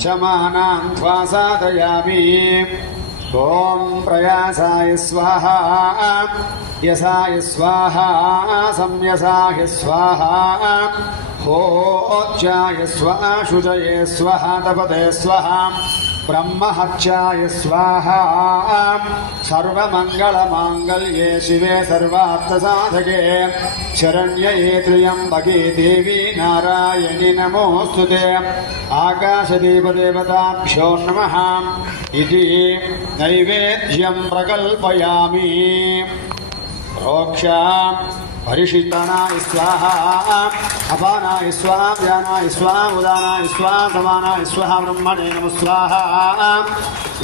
चमानां त्वा साधयामि। ॐ प्रयासाय स्वाहा, यसाय स्वाहा, संयसाय स्वाहा। होच्चाय स्वाहा शुचये स्वाहा, तपते स्वाहा। ब्रह्महत्याय स्वाहा। सर्वमङ्गलमाङ्गल्ये शिवे सर्वार्थसाधके शरण्ये त्र्यम्बके देवी नारायणि नमोऽस्तु ते आकाशदेवदेवताभ्यो नमः इति नैवेद्यं प्रकल्पयामि పరిషితానాయ స్వాహ. అపానాయ స్వాహ వ్యానాయ స్వాహ ఉదానాయ స్వాహ సమానాయ స్వాహ బ్రహ్మణే నమ స్వాహ.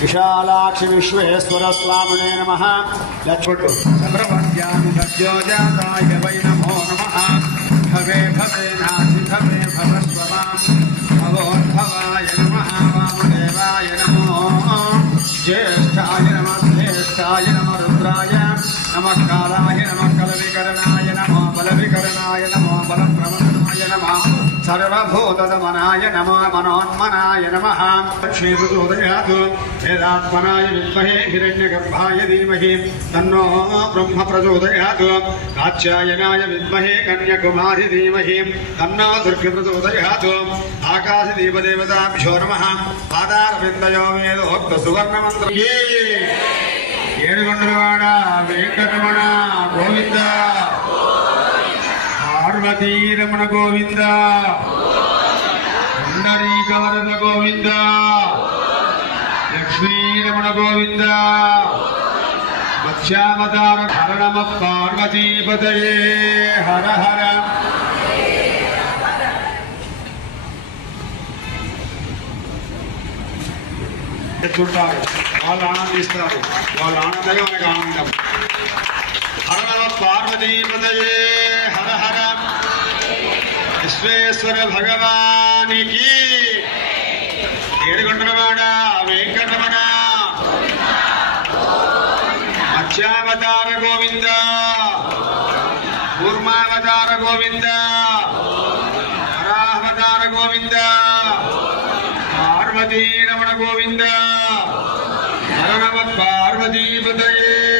విశాలాక్షి విశ్వేశ్వర స్వామినే నమ. లక్ష్మణు సబ్రవద్యాజాతాయ వై నమో నమ. భవే భవే నాథి భవే భవస్వమాం భవోద్భవాయ నమ. వామదేవాయ నమో. జ్యేష్ఠాయ నమ శ్రేష్ఠాయ నమ రుద్రాయ నమ కాళమహి నమ కల వికరణాయ నమ బల వికరణాయ నమ బల ప్రవణాయ నమ సర్వభూతమనాయ నమ మనోన్మనాయ నమ. క్షేమోదయాతు వేదాత్మనాయ విద్మహే హిరణ్యగర్భాయ ధీమహి. తన్నో బ్రహ్మ ప్రచోదయాతు కాత్యాయనాయ విద్మహే కన్యకుమారి ధీమహి. తన్నో దుర్గ ప్రచోదయాతు ఆకాశదీపదేవతాభ్యో నమ. పాదారవిందయో వేదోక్త సువర్ణమంత్ర ఏడుగొండలవాడ వెంకటరమణ గోవింద. పార్వతీరమణ గోవింద. పుండరీకవరద గోవింద. లక్ష్మీరమణ గోవింద. మత్స్యావతార హరణమ పార్వతీపతయే. హర హర. చూడాలి వాళ్ళు ఆనందిస్తారు. వాళ్ళు ఆనందమే మనకు ఆనందం. హర పార్వతీ పార్వతీపతయే హర హర. విశ్వేశ్వర భగవానికి. ఏడుగొండలవాడ వెంకటరమణ. మత్స్యావతార గోవింద. కూర్మావతార గోవింద. వరాహవతార గోవింద. పార్వతీరమణ గోవింద. హర నమ పార్వతీపతయే